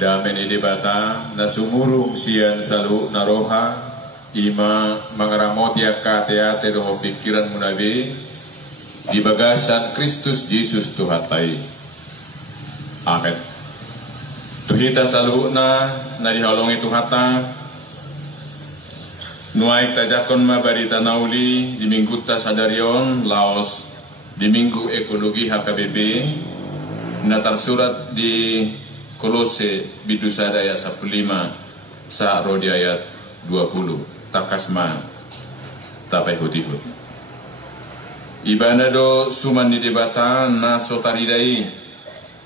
Damen ide bata na sumurung sian salu naroha ima mangaramoti ate doho pikiran munabi di bagasan Kristus Yesus Tuhatai. Amin. Tuhita salu na dihalongi Tuhata nuai tajakon mabarita nauli di minggu sadarion Laos di minggu ekologi HKBP natar surat di Kolose bidusada ayat 15 sa rodi ayat 20 takasma tapai hutihut ibana do suman di debata na sotaridai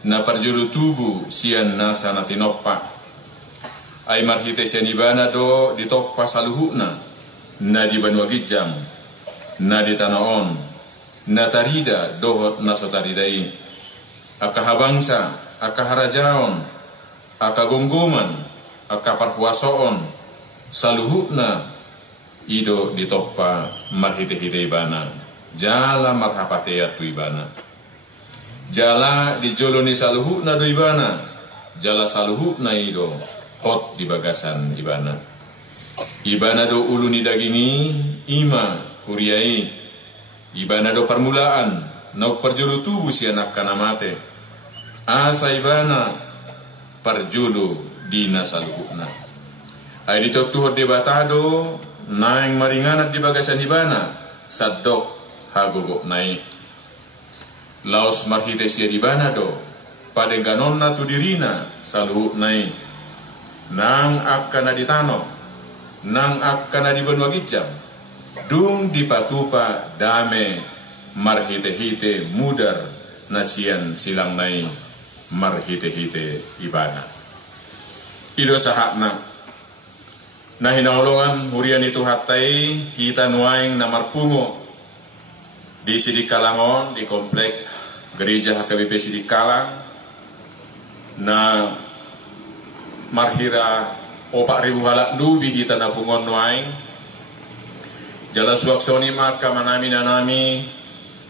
na parjulu tubuh sian na sanatinoppa ay marhite sian ibana do ditoppa saluhuna na di banwagijam na di tanaon na tarida dohot na sotaridai akahabangsa akaharajaon, akagonggoman, akaparhuasoon, saluhutna ido ditoppa marhite-hite ibana, jala marhapatea tu ibana, jala dijoloni saluhutna do ibana, jala saluhutna ido hot di bagasan ibana, ibana do uluni dagingi ima huriai, ibana do permulaan, nau perjulu tubuh si anak kanamate. Asa ibana parjulu dina saluhuna ay dito tuhod debatado naing maringanat di bagasan ibana sadok hagogok nai laos marhite siya ibana do pada ganon na tu dirina saluh nai nang akkana ditano nang akkana di benwagijam dung dipatupa dame marhite-hite mudar nasian silang nai marhite-hite ibana ido sahakna na hinaulungan hurian itu hatai hita nuaing na marpungo di Sidikalangon di komplek gereja HKBP Sidikalang na marhira 4.000 halak lubi hita na pungon nuaing jala suaksoni maka manami nanami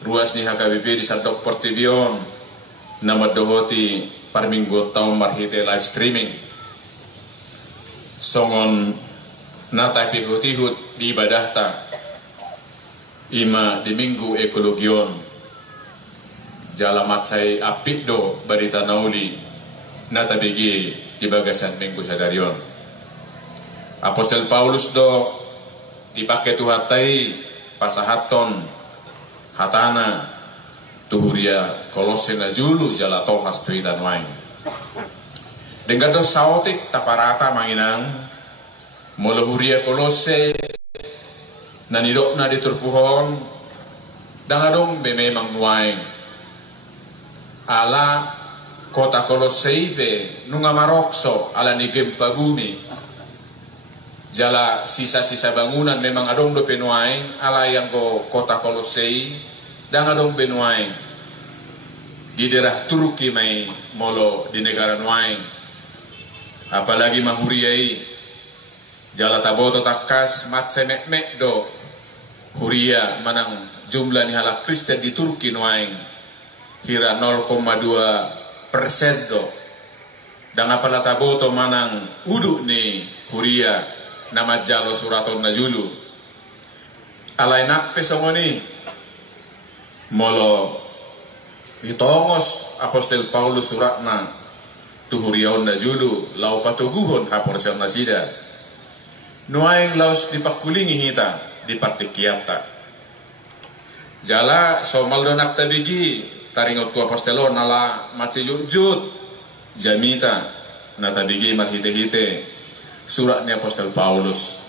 ruas ni HKBP di Santok Portibion nama dohoti parminggu tahun marhite live streaming songon nata pihut-hut di ibadahta ima di minggu ekologion jala macai apik do barita nauli nata begi di bagasan minggu sadarion Apostel Paulus do dipakai tuhatai pasahaton hatana tuhuria Kolose na julu jala tohas tuitan wain dengan do saotik taparata manginang molo huria Kolose na nidok na diturpuhon dangadong memang wain ala kota Koloseive nunga marokso ala ni gempagumi jala sisa-sisa bangunan memang adong do penuain ala yang ko kota Kolosei dan adong benuain di daerah Turki mai molo di negara nuain apalagi mahuriai jala taboto takas matsemek do huria manang jumlah ni halak Kristen di Turki nuain hira 0,2% do dan apala taboto manang uduk ni huria nama jalo suraton najulu alainak pesongoni molo hitongos Apostel Paulus suratna tuhuriaon na julu lau patuguhon haporsiaon na sida nuaing laos dipakulingi hita di partikiata jala somal donak tabigi taringot tu apostelo nala maci jut jamita na tabigi marhite-hite suratnya Apostel Paulus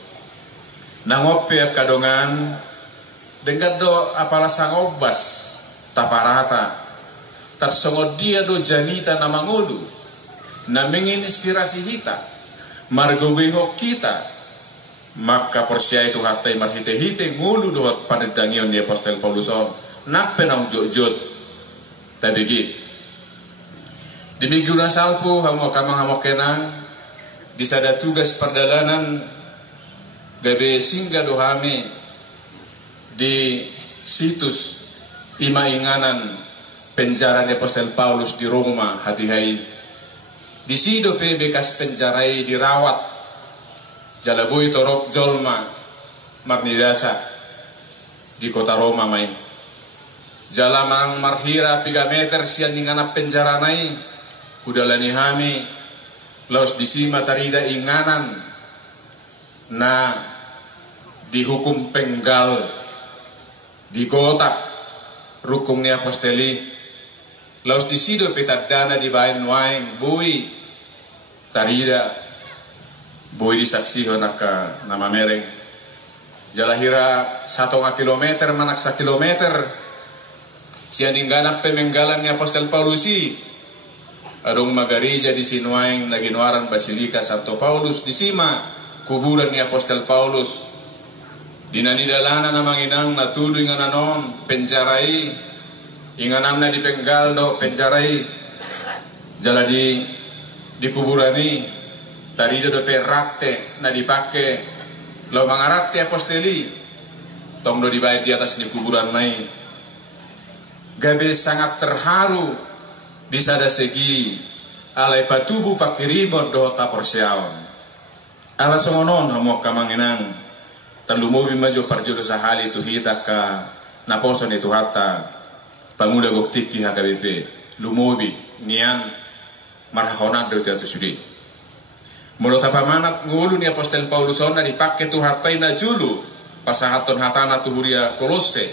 nangope kadongan dengan do apalah sangobas taparata tersongod dia do janita na mangulu na menginspirasi hita margobeho kita maka persia itu hatai marhite-hite ngulu do pada dangion di Apostel Paulus on nape na jut tapi di minggu salpu hamok kenang disada tugas perdalanan gabe singga dohame di situs ima inganan penjara di Apostel Paulus di Roma hati-hai Di sido pe bekas penjarai dirawat jalabui torok jolma marnidasa di kota Roma mai. Jalamang marhira 3 meter sian ningana penjara nai udalani hami laos disima tarida inganan na dihukum penggal di kota rukung ni aposteli laos disido petadana di bain waing bui tarida bui disaksi honaka nama mereng jalahira 1 kilometer manak 1 kilometer sianinggana pemenggalan ni Apostel Paulusi adong magarija di sinuaing naginuaran Basilika Santo Paulus di sima kuburan ni Apostel Paulus dinanidalana na manginang natuloy nga nanon penjarai inganan na di penggaldo penjarai jala di kuburani tarida do perate na dipake lo mangarate aposteli tong do dibayar di atas di kuburan nai gabe sangat terharu bisa ada segi alai patubu pakirimo do taporsiaon ala songonon hamo kamanginang talumobi majo parjolo sahali tu hita ka naposon itu hatta panguda goktiki HKBP lumobi nian marhahonan do teatu sudi mulo tapamanat ngulu ni Apostel Paulus ona dipake tu hatai na julu pasahaton hatana tu huria Kolose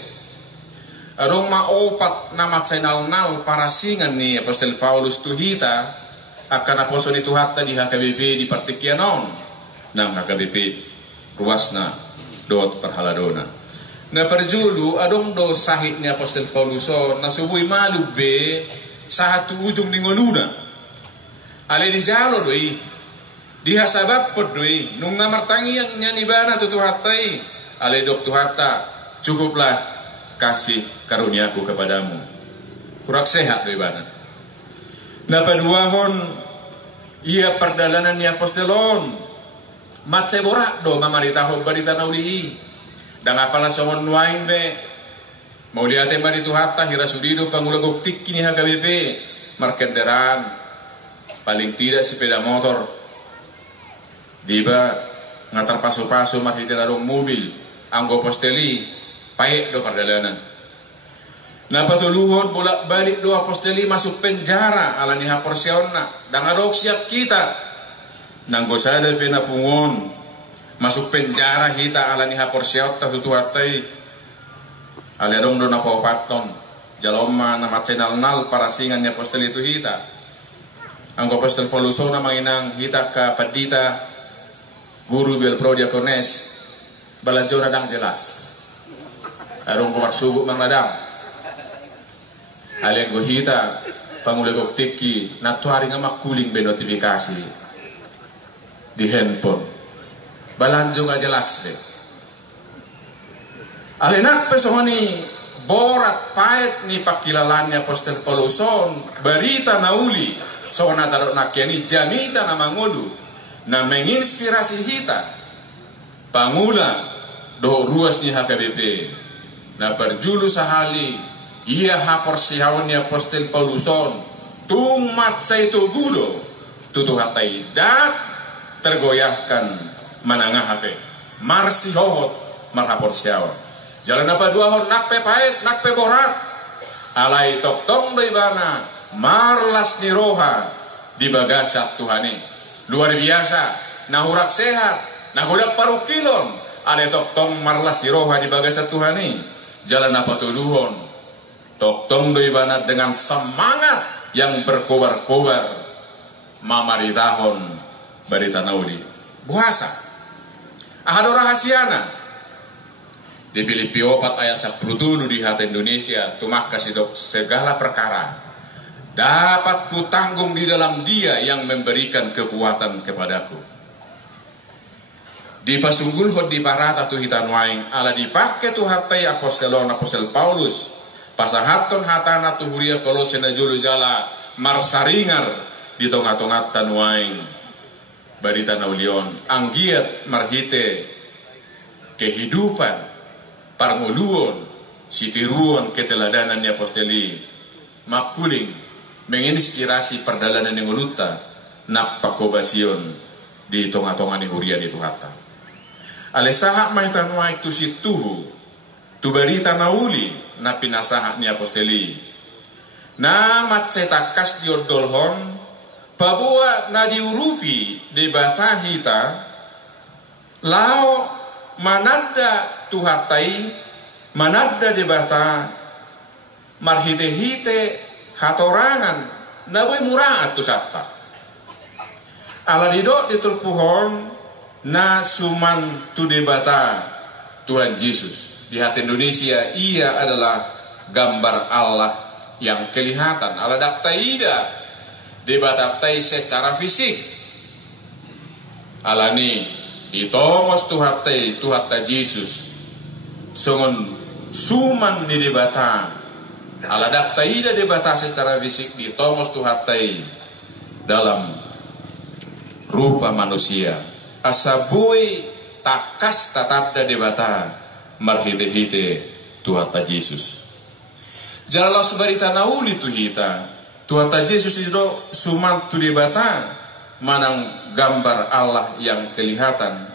arong maopat nama channel nal para singan ni Apostel Paulus tu hita akan aposon itu hatta di HKBP di partikianon nang HKBP ruasna dot perhaladona na perjulu adong do sahit ni Apostel Paulus na subui malu be satu ujung ni ngoluna ale di jalo doi diha sabab pod doi nung ngamartangi yang nyanibana tu hatai ale dok tu hatta cukuplah kasih karuniaku kepadamu kurak sehat doi bana na paduahon ia perdalanan ni Apostelon matse borak do mamaritaho barita nauli dan apalah songon nuain be mau liate mari tu hatta hira sudido pangulagok tik kini HKBP markenderan paling tidak sepeda motor diba ngatar paso-paso makita darong mobil anggo posteli paek do perdalanan na patuluhon bolak balik do aposteli masuk penjara ala ni haporsionna dan adok siap kita nanggo sada penapungon masuk penjara hita ala ni haporsiot ta tutu hatai ala dong do na papaton jaloma na channel nal para singan ni aposteli itu hita anggo Apostel Paulus na manginang hita ka padita guru bel pro diakones balajo radang jelas arong kumar subuh mangadang aleng gohita pangulegok tiki natuari nga makuling be notifikasi di handphone balanjo nga jelas be alenak pesohoni borat pait ni pakilalannya Apostel Pauluson berita nauli sohona tarot nakiani janita na mangodu na menginspirasi hita pangula do ruas ni HKBP na perjulu sahali ia haporsihaon ni Apostel Pauluson tung matsa itu gudo tutu hatai dak tergoyahkan manangah hape marsihohot marhaporsihaon jalan apa dua hon nakpe pait nakpe borat alai tok tong doi bana marlas ni roha di bagasat Tuhani luar biasa nahurak sehat nahurak parukilon ale tok tong marlas ni roha di bagasat Tuhani jalan apa tuluhon tok tong doi bana dengan semangat yang berkobar-kobar mamaritahon barita nauli puasa ahado rahasiana di Filipi 4 ayat 10 di hati Indonesia tumak kasih dok segala perkara dapat ku tanggung di dalam Dia yang memberikan kekuatan kepadaku di pasunggul hod di parata tu hitan waing ala dipake tu hatai Apostelon Apostel Paulus pasahaton hatana tu huria Kolose na julu jala marsaringar di tongat-tongat tanwaing barita naulion anggiat marhite kehidupan parnguluon sitiruon keteladanan ni aposteli makuling menginspirasi perdalanan yang uluta napakobasion di tonga-tonga ni hurian itu hata. Alesaha maitanwa itu situhu tu berita nauli na pinasaha ni aposteli. Na matsetakas diodolhon pabua na diurupi di batahita lao manada tuhatai manada di bata marhite-hite hatorangan naboy muraat tu satta. Ala didok ditulpuhon na suman tu debata Tuhan Yesus. Di hati Indonesia ia adalah gambar Allah yang kelihatan. Ala daktaida debatai secara fisik. Ala ni ditongos tuhata Yesus. Songon suman ni debata. Ala daktaida debata secara fisik ditongos tuhatai dalam rupa manusia. Asabui takas tatada debata marhite-hite tuhata Yesus. Jalalau sebarita nauli tuhita tuhata Yesus itu suman tu debata manang gambar Allah yang kelihatan.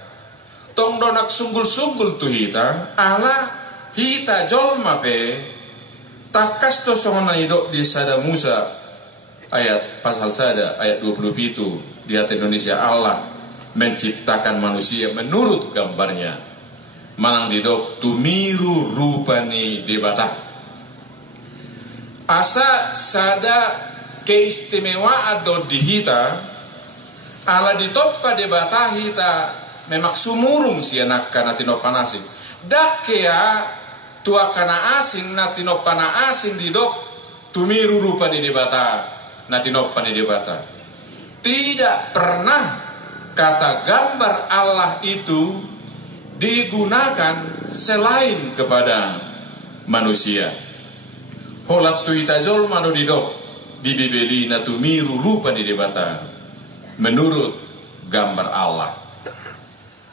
Tong donak sunggul-sunggul tuhita ala hita jolma pe takas to songonan idok di sada Musa ayat pasal sada ayat 27 di hati Indonesia Allah menciptakan manusia menurut gambarnya manang didok tumiru rupani debata asa sada keistimewaan do dihita ala ditoppa debata hita memak sumurung sianak kana tinopanasing dakea tua kana asing na tinopana asing didok tumiru rupani debata na tinopani debata. Tidak pernah kata gambar Allah itu digunakan selain kepada manusia. Holat tuita zolma do didok di bibeli na tumiru rupa di debata menurut gambar Allah.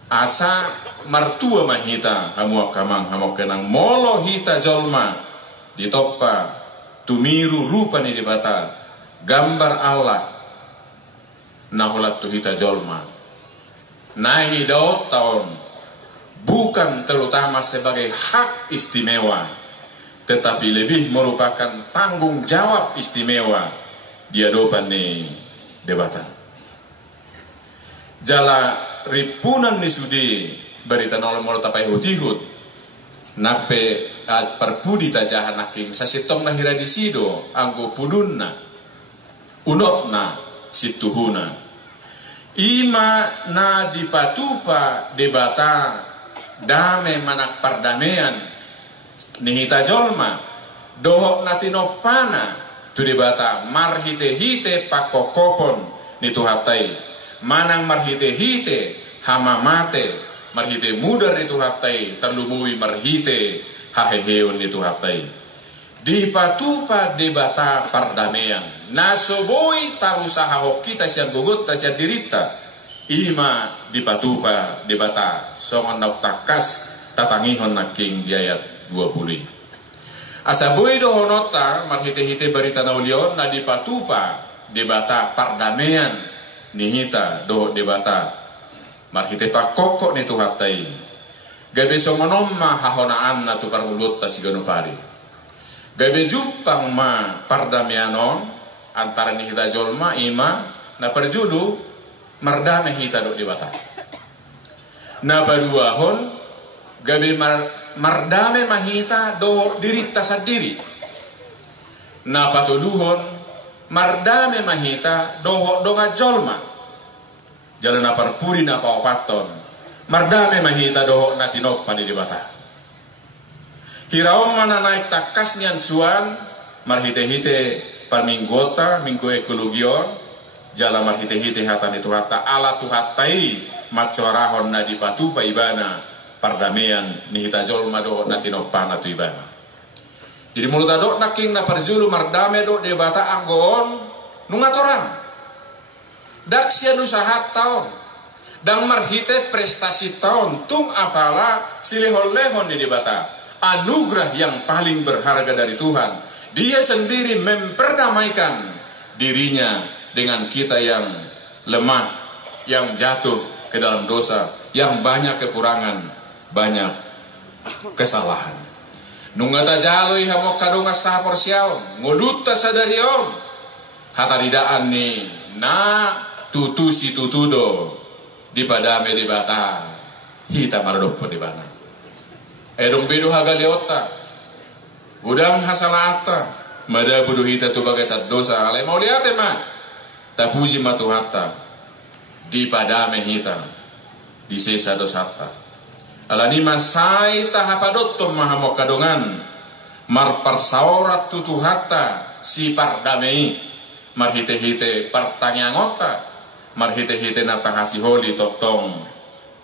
Asa martua mahita hamuak kamang hamok kenang molo hita zolma ditoppa tumiru rupa di debata gambar Allah. Nahulat tu hita jolma naingi daud tahun bukan terutama sebagai hak istimewa tetapi lebih merupakan tanggung jawab istimewa di hadapan ni debata. Jala ripunan ni sudi berita nolomol tapai hutihut nape at perpudi tajahan naking sasitong nahira di sido anggo pudunna unopna situhuna ima na dipatupa debata dame manak pardamaian nihita jolma dohok natinopana tu debata marhite-hite pakokopon nituhatai manang marhite-hite hamamate marhite mudar nituhatai terlumui marhite haheheon nituhatai dipatupa debata pardamaian nasoboi tarusaha hok kita siang gugut siang dirita ima dipatupa debata songon nauk takas tatangihon naking di ayat 20 asaboi dohonota marhite-hite berita naulion na dipatupa debata pardamaian nihita do debata marhite pakokok ni tuhatai gabe songonomma hahonaan na tu parmulut ta siganupari gabe jupang ma pardamianon antara nihita jolma ima na perjulu mardame hita do debata na paduahon gabe mardame mahita do dirita sadiri na patuluhon mardame mahita do ngajolma jalan na parpuri na paopaton mardame mahita do natinoppa di debata. Hiraom mana naik takas nian suan marhite-hite paminggota minggu ekologion jala marhite-hite hatan itu hata ala tuhatai macorahon na dipatupa ibana pardamaian nihita jolma do natinopana tu ibana. Jadi mulut adok naking na parjulu mardame do debata anggon nungatorang daksian usaha tahun dan marhite prestasi tahun tung apala silihol-lehon di debata anugerah yang paling berharga dari Tuhan. Dia sendiri memperdamaikan dirinya dengan kita yang lemah, yang jatuh ke dalam dosa, yang banyak kekurangan, banyak kesalahan. Nungata jaloi hamok kadonga sa porsiao, ngoluta sadariom, hataridaan ni na tutusi tutudo di padame di bata, hita maradoppo di bana. Edong bedo hagaliota, gudang hasalata, mada budu hita tu bagai sat dosa, alai mau lihat ma, tapuji matu hatta, di padame hita, di sesa dosata. Alani masai tahapadotto mahamok kadongan, mar persaurat tutu hatta, si pardamei, mar hite-hite pertanyangota, mar hite-hite natahasi holi totong,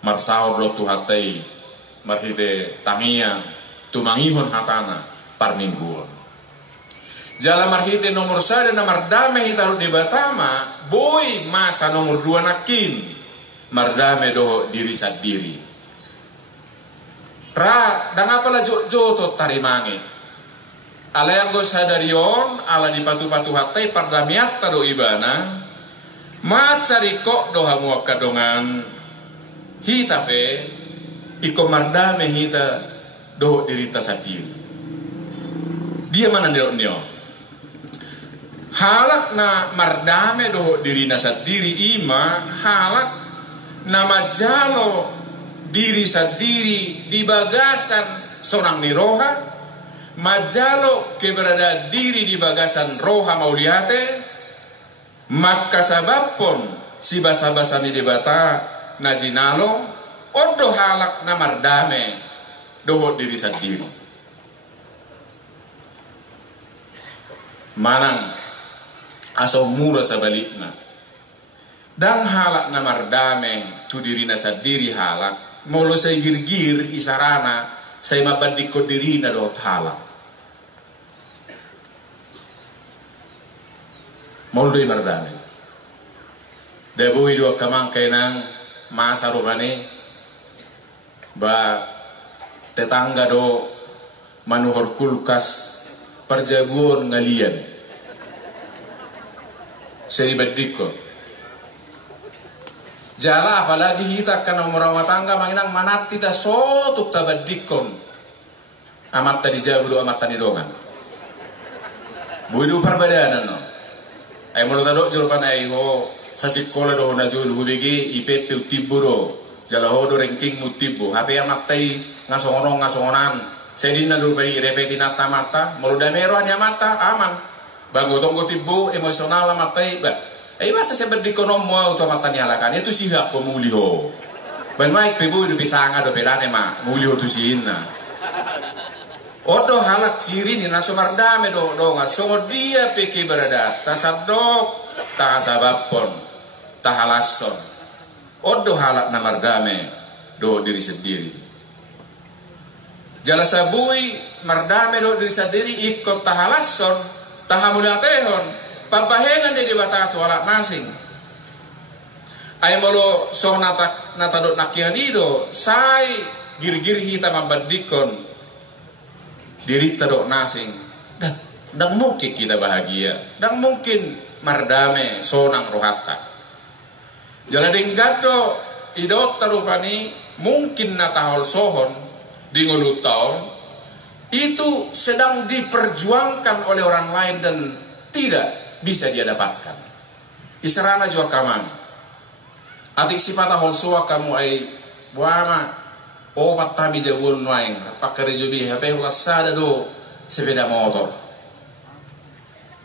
mar saur lo tu hatai, marhite tangian tumangihon hatana parmingguon. Jala marhite nomor sada na mardame hitaru di batama boy masa nomor 2 nakin mardame do diri sadiri. Ra dangapala joto tarimangi. Ala yang go sadarion ala di patu-patu hatai pardamiatta do ibana macari kok do hamu kadongan hitape iko mardame hita do dirita sadiri. Dia mana nio halak na mardame do dirina sadiri ima halak na majalo diri sadiri di bagasan seorang niroha, majalo keberadaan diri di bagasan roha mauliate, maka sabab pun si basa-basa ni debata najinalo odo halak na mardame doho diri sadiri. Manang aso mura sabalikna. Dan halak na mardame tu diri na sadiri halak. Molo say girgir isarana say mabadik ko diri na doot halak. Molo do'y mardame. Dabuhi do'a kamangkay ng masaruhani ba tetangga do manuhor kulkas perjabuan ngalian seri bediko jala apalagi hita kan umur tangga manginang manati ta sotuk ta bedikon amat tadi jabu do amat tani dongan buidu perbedaan no ay mulut adok jurupan ay ho sa sikola do na julu hubigi IPP utibu do jala hodo ranking mutibo hape amatay ngasongonan sedin na dulu bagi repeti nata mata maluda mero anya mata aman bago tonggo tibo emosional amatay ba ay masa sa berdikonom mo to mata ni alakan itu siha pemuliho ban maik pebu do pisanga do pelane ma muliho tu sina odo halak ciri ni naso mardame do ngasongo dia peke berada tasadok tahasabapon tahalasson odo halak na mardame do diri sendiri. Jala sabui mardame do diri sendiri ikut tahalasson tahamulatehon pabahenan di batatu alak nasing. Ay molo so natadot nakianido say gir-gir hita mabadikon diri tadok nasing. Dan mungkin kita bahagia. Dan mungkin mardame sonang rohatta. Jala denggado idot tarupani mungkin natahol sohon di ngulut tahun itu sedang diperjuangkan oleh orang lain dan tidak bisa dia dapatkan. Isarana jua kaman. Atik sifata hol soa kamu ay buama opat tabi jabun wain pakari jubi hape wasada do sepeda motor.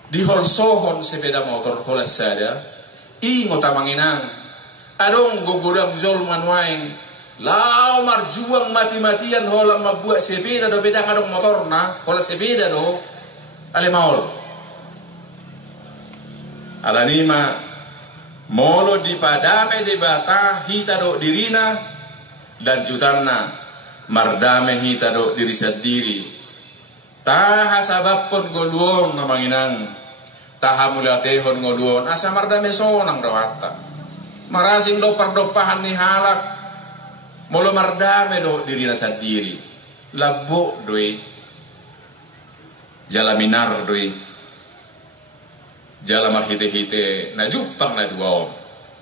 Di hol sohon sepeda motor holas sada ingo tamanginang adong gugurang zol manwaing lao marjuang mati-matian hola mabuat sepeda do beda kadong motor na hola sepeda do alemaol alanima molo di padame di bata hita do dirina dan jutanna mardame hita do diri sadiri taha sabab pun goluon namanginang taha mulatehon ngoluon asa mardame sonang rawata marasim do pardopahan ni halak molo mardame do diri rasa diri labo doi jala minar doi jala marhite-hite na jupang na duaon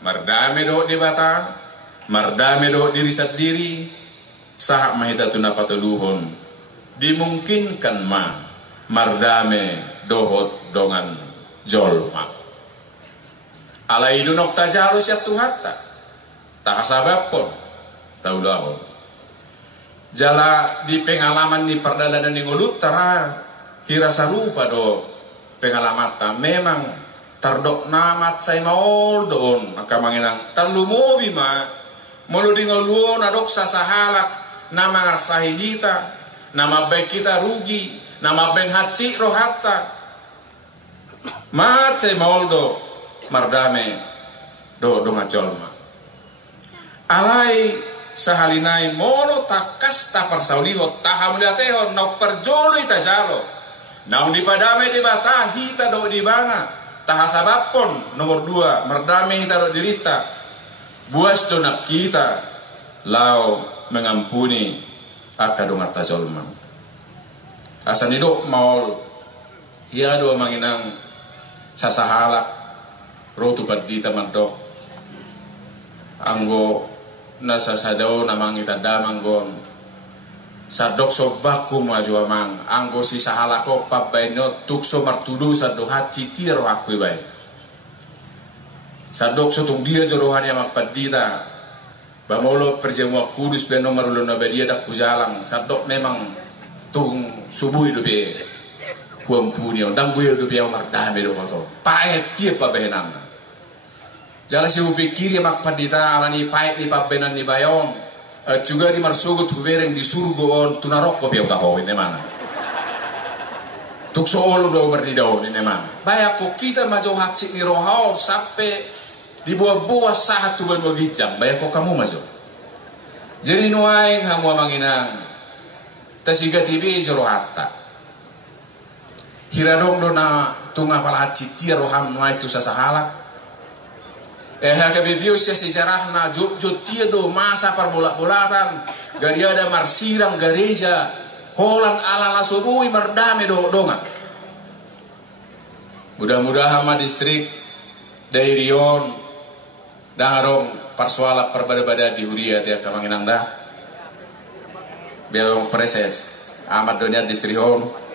mardame do di bata, mardame do diri sendiri, sahak mahita tu napatuluhon, dimungkinkan mardame dohot dongan jolma. Alai dunok tajalo siap tuhatta, tak sabab pun, tahu dah. Jala di pengalaman di perdalanan di ngulut tara hira sarupa do pengalaman ta memang tardok namat say maol doon akamanginang talumobi mulu di nguluon adok sasahalak nama ngarsahi kita nama baik kita rugi nama ben hatsi rohatta mat say maol do mardame do ngajolma alai sahalinai mono takas ta persauliho tahamuliateho no perjolo itajalo naun di padame di bata hita do di bana tahasabapon nomor 2 merdame hita do dirita buas do nak kita lao mengampuni akadong atajolma asanido maul hia do manginang sasahalak rotu padita mandok anggo nasa sadao namang itadamang gon sadok so baku maju amang anggo si sahalako papaino tukso martudu sadohat citir aku ibai sadok so tung dia jorohan yang makpadita bamolo perjamuan kudus beno marulo nabadia dak kujalang sadok memang tung subuh hidupe puampuni ondang buya hidupe mardame do koto paet tie pabehenang jala si upikir ya makpadita alani paik di pabenan ni bayon juga di marsugut hubereng di surgon tunarok ko biang tahu ini mana tuk soolo do berdidau ini mana bayako kita maju hacik ni rohau sampai di buah-buah sahat tuban wagicam bayako kamu maju jadi nuaing hamu amanginang tasiga tibi jorohatta hiradong do na tunga pala hacik roham nuai tu sasahalak kabibiyos siya sejarah na dia do masa perbolak-bolakan gari ada marsirang gereja holang ala subui merdame do dongan mudah-mudahan ma distrik dari Rion dangarong persoalan perbada-bada di Huria tiap kamanginang dah biarong preses amat donya distrik Rion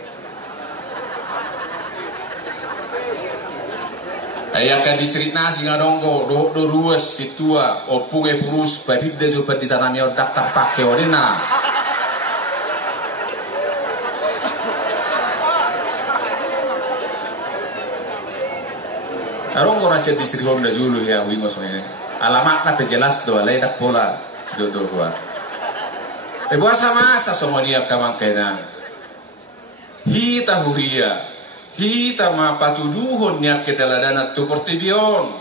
ayaka distrik nasi ngadonggo do ruas situa opunge purus badida jobat ditanami odak tak pakai orina aronggo rasa distrik Honda dulu ya wingos ini alamat na jelas do alai tak pola do dua buasa masa somalia kamang kena hita Huria hita ma patuduhon niat keteladana tu portibion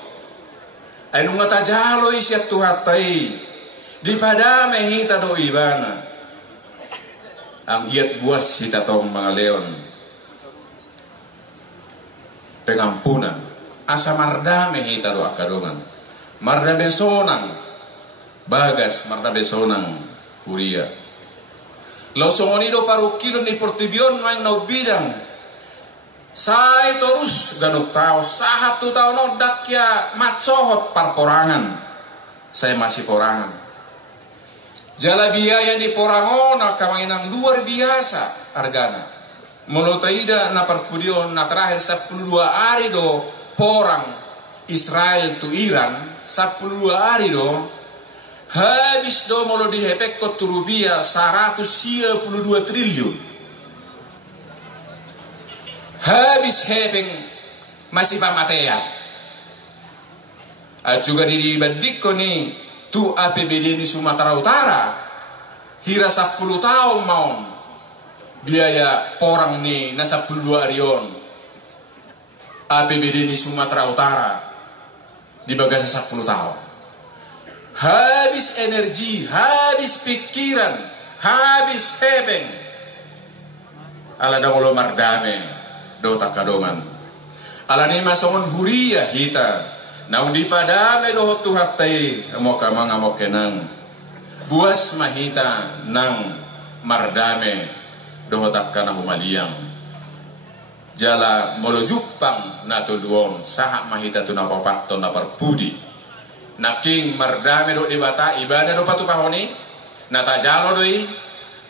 ay nung matajalo isya tu hatai di padame hita do ibana ang hiat buas hita tong mga leon pengampunan asa mardame hita do akadongan mardame sonang bagas mardame sonang Huria lo songonido parukilo ni portibion mang no bidang saya terus ganuk tahu sahat tu tahu no dakya matsohot parporangan saya masih porangan jala biaya di porangon kamanginang luar biasa argana monotaida na parpudion na terakhir 12 hari do porang Israel tu Iran 12 hari do habis do molo dihepek kot rupiah 132 triliun habis hepeng masih pamatean juga dibadik ko ni tu APBD di Sumatera Utara hira 10 tahun maun biaya porang ni na 12 arion APBD di Sumatera Utara dibagas 10 tahun habis energi habis pikiran habis hepeng ala dangolo mardame do takadongan alani masongon Huria hita naun di padame do hotu hatai amo kamang amo kenang buas mahita nang mardame do hotakana humaliang jala molo jupang na tuluon saha mahita tu na papaton na parpudi naking mardame do dibata ibadah do patu pahoni nata jalo doi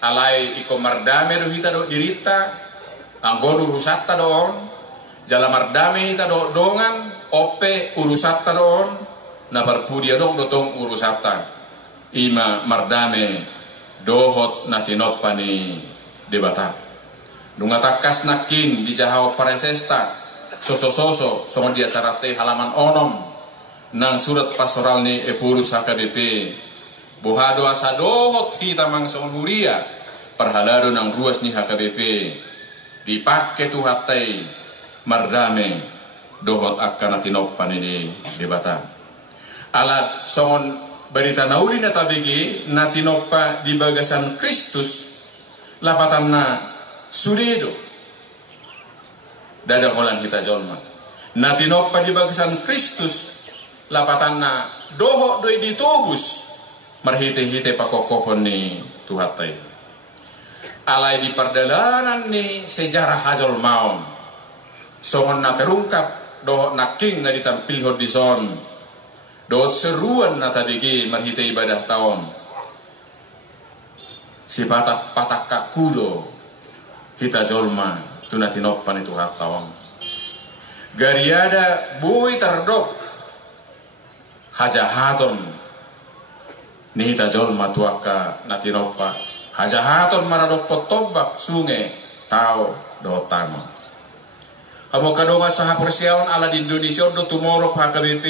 alai iko mardame do hita do dirita anggodu urusatta do on jala mardame hita do dongan ope urusatta do on na barpudia dong do tong urusatta ima mardame dohot natinoppani debata nunga takas nakin di jahau paresesta soso songon dia carate halaman onom nang surat pastoral ni epurus HKBP bohado asa dohot hita mangsongon huria perhalado nang ruas ni HKBP dipake tu hatai mardame dohot akan natinoppani di debata alat songon berita nauli na tabigi natinoppa di bagasan Kristus lapatan na sudedo dada holan hita jolma natinoppa di bagasan Kristus lapatan na doho doi ditogus marhite-hite pakokopon ni tuhatai alai di perdalanan ni sejarah hajol maun songon na terungkap doho naking na ditampil hodison doot seruan na tabigi marhite ibadah taon si patak kakudo hita jolma tunatinoppan itu hatawang gariada bui tardok hajahaton ni hita jolma tuaka natinoppa hajahaton maradok potobak sungai tao dotama amo kadonga saha persiawan ala di Indonesia do tumoro HKBP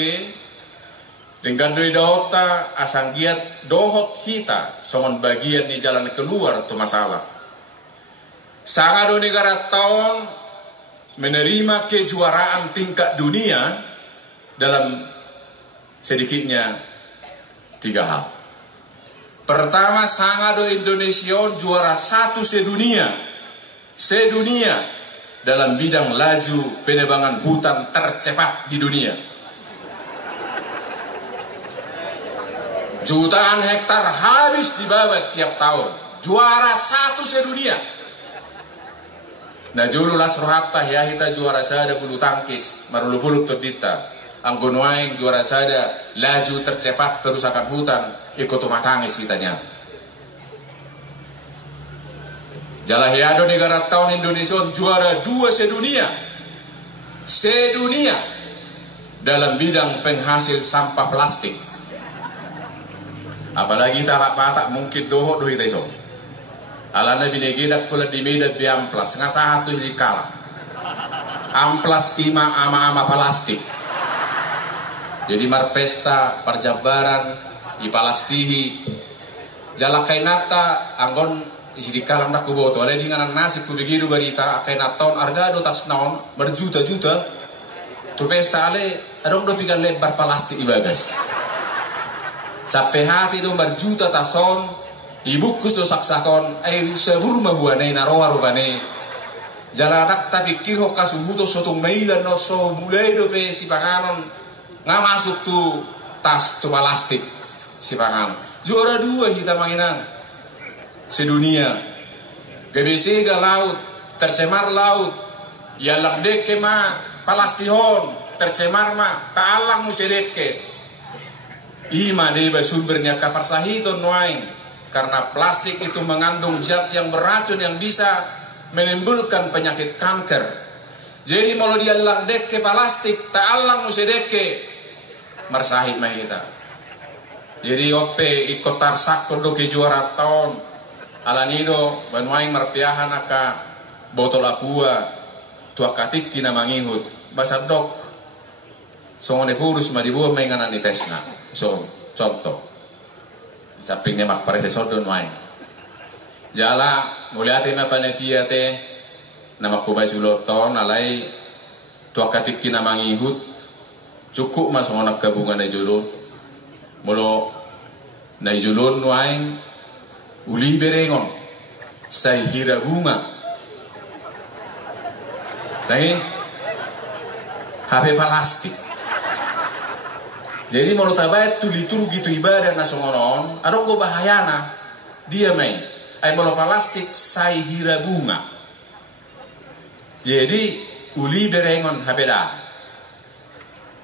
dengan doi daota asang giat dohot hita songon bagian di jalan keluar tu masalah sanga do negara tahun menerima kejuaraan tingkat dunia dalam sedikitnya 3 hal. Pertama, sanga do Indonesia juara 1 sedunia dalam bidang laju penebangan hutan tercepat di dunia. Jutaan hektar habis dibabat tiap tahun. Juara 1 sedunia. Nah julu lasro hatta ya hita juara sada bulu tangkis marulu-bulu terdita. Anggono aing juara sada laju tercepat perusakan hutan ikut matangis hitanya. Jalahiado negara tahun Indonesia juara 2 sedunia dalam bidang penghasil sampah plastik. Apalagi tak patak mungkin doho dohi teso. Alana binegedak kula di medan di amplas ngasa hatu di kala. Amplas ima ama plastik. Jadi marpesta perjabaran ipalastihi jala kainata anggon isi di kalang tak kuboto ada di nganan nasi kubigidu barita kainaton arga do tas naon berjuta-juta. Tu pesta ale adong do pikan lebar plastik ibagas. Sampai hati do berjuta tason ibukus do saksakon seburu mahuanai naroa rupane jalanak tapi kirho kasuhuto sotong mailan no so mulai do pe si panganon nggak masuk tu tas tu plastik si panganon juara 2 kita mainan sedunia GBC ga laut tercemar laut yalang deke ma palastihon tercemar ma taalang musedeke ima deba sumbernya kapar sahiton noaing karena plastik itu mengandung zat yang beracun yang bisa menimbulkan penyakit kanker. Jadi mau dia langdek ke plastik taalang musedeke marsahit mahita. Jadi ope ikut tarsakon do ke juara tahun alanido banuaing marpiahan aka botol aqua tuakatik kina mangihut basadok songone purus madibuah menganan itesna. So, contoh sampingnya mak parese sodon main jala muliate ma panitia te nama kubai suloton alai tuakatik kina mangihut cukup mas ngonak gabungan na julun mulo na julun wain uli berengon say hira bunga tahi HP plastik. Jadi menurut tabayat tu lituru gitu ibadah nasongonon, adong go bahayana dia main. Ay bolo plastik say hira bunga. Jadi uli berengon hapeda.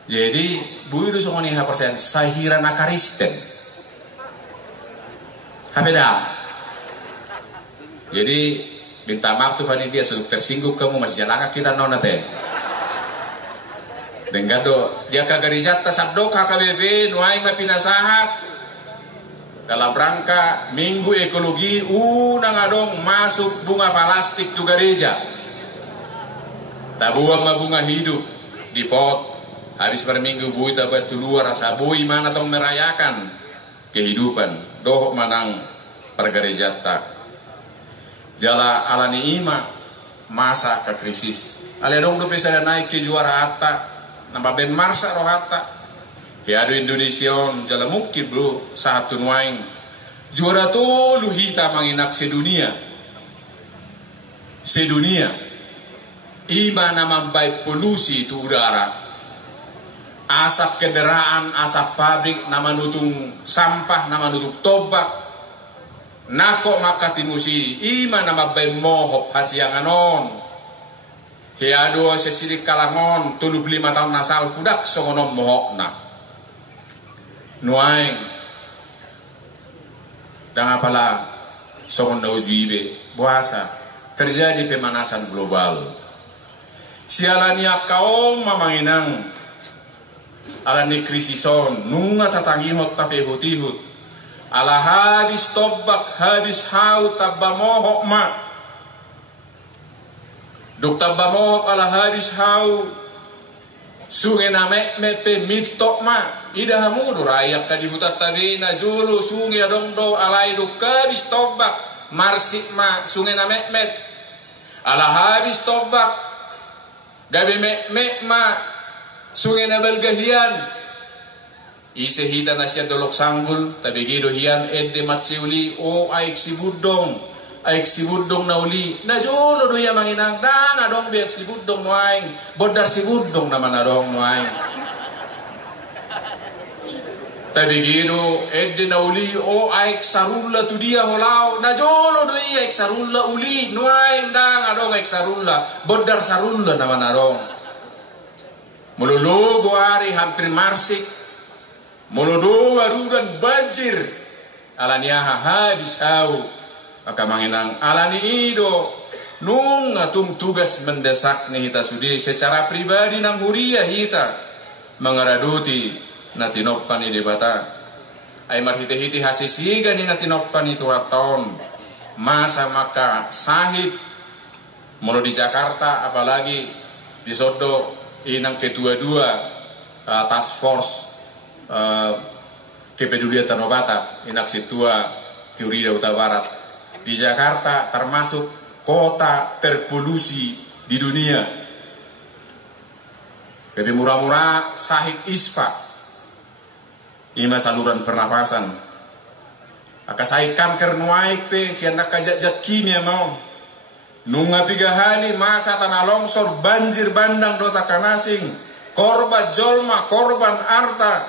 Jadi bu itu songoni persen sahira nakaristen. Hapeda. Jadi minta maaf tuh panitia sudah tersinggung kamu masih jalan kita nona teh. Denggado dia kagarijata sabdo KKBB nuai mapinasahat dalam rangka minggu ekologi unang adong masuk bunga plastik tu gereja. Tabuang bunga hidup di pot. Habis berminggu bui tabat luar rasa bui mana tong merayakan kehidupan doh manang pergerejata jala alani ima masa ke krisis ale dong do pesa naik ke juara hatta nambah ben marsa rohata ya do Indonesia jala mungkin bro satu nuaing juara tuh luhita manginak sedunia ima nama baik polusi itu udara asap kendaraan, asap pabrik, nama nutung sampah, nama nutung tobak, nako maka timusi, ima nama bemohop hasianganon, hiado sesidik kalangon, 75 tahun nasal kudak songonom mohokna, nuaing, dan apalah songon naujibe, puasa, terjadi pemanasan global, sialania kaum mamanginang, ala ni krisison nunga tatangihot tapi hutihut ala hadis tobak hadis hau tabamohok ma duk tabamohok ala hadis hau sungai name mepe mitok ma ida hamudu rayak kadi hutat tabina julu sungai dong do alai duk kadis tobak marsik ma sungai name met ala hadis tobak gabe me ma sungai nabal gahian ise hita nasya dolok sanggul tabi gido hian edde matseuli o aik si budong na uli na jolo do ya manginang dana dong biak si budong nuaing bodar si budong naman adong nuaing tabi gido edde na uli o aik sarulla tu dia holau na jolo do ya aik sarulla uli nuaing dang adong aik sarulla bodar sarulla naman adong Melulugo hari hampir marsik, meludo warudan banjir, alaniaha habis hau, maka manginang alani ido, nung atung tugas mendesak nih kita sudi secara pribadi nang huria kita mengaraduti natinoppan di debata, ay marhite-hite hasisiga ni natinoppan itu aton, masa maka sahid, mulu di Jakarta apalagi di Sodo. Inang ketua-dua task force kepedulian Tanah Batak inak situa teori Dauta Barat di Jakarta termasuk kota terpolusi di dunia. Jadi murah-murah sahik ispa ima saluran pernapasan aka sahik kanker nuaik pe sianak kajat-jat kimia mau nunga pigahali masa tanah longsor banjir bandang dota kanasing korban jolma korban arta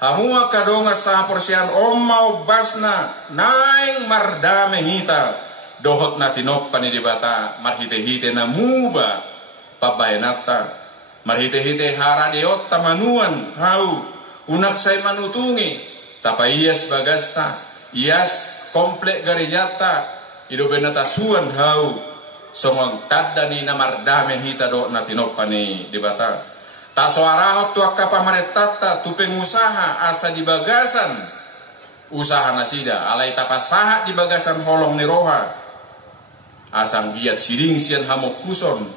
hamua kadonga sa porsian omau basna naing mardame hita dohot natinoppan di bata marhite-hite na muba pabayanata marhite-hite haradeot tamanuan hau unak say manutungi tapayas bagasta ias komplek garejata ido benata suan hau somong tadani namardame hita do natinopani di bata tak suara tu akapa maretata tu pengusaha asa di bagasan usaha nasida alai tapasaha di bagasan holong niroha asang giat siding sian hamok kuson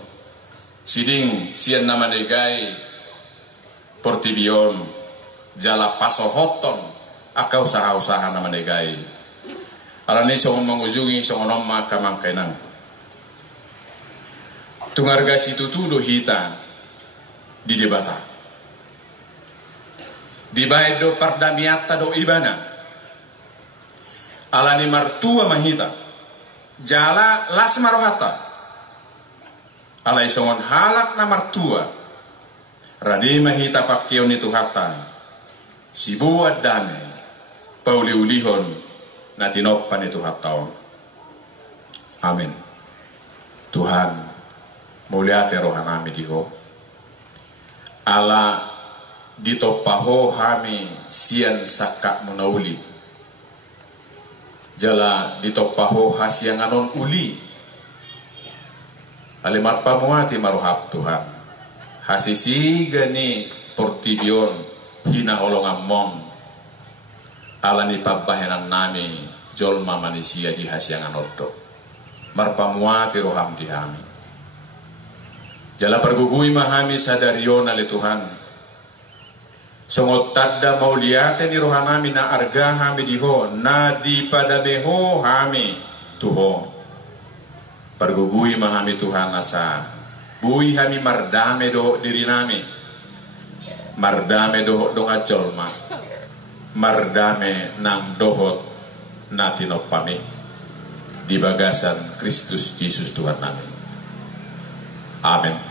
siding sian nama negai portibion jala pasohoton aka usaha-usaha nama negai alani song mengujungi song nomma kamangkenang tungarga situ tudo hita di debata di baedo pardamiata do ibana alani martua mahita jala las marohata alai songon halak na martua radi mahita pakion itu hata sibuat dame pauli ulihon natinoppan itu hataon. Amin. Tuhan muliate rohanami diho ala ditopaho hami sian sakak munauli jala ditopaho hasianganon uli alimat pamuati maruhap Tuhan hasisi gani portidion hina holongamon alani pabbahenan nami jolma manusia di hasianganon do marpamuati roham dihami jala pergugui mahami sadarion ali Tuhan songot tadda mauliate ni rohanami na arga hami diho na di padabeho hami tuho pergugui mahami Tuhan asa bui hami mardame do diri nami mardame doho donga jolma mardame nang dohot natinopami di bagasan Kristus Yesus Tuhan nami. Amin.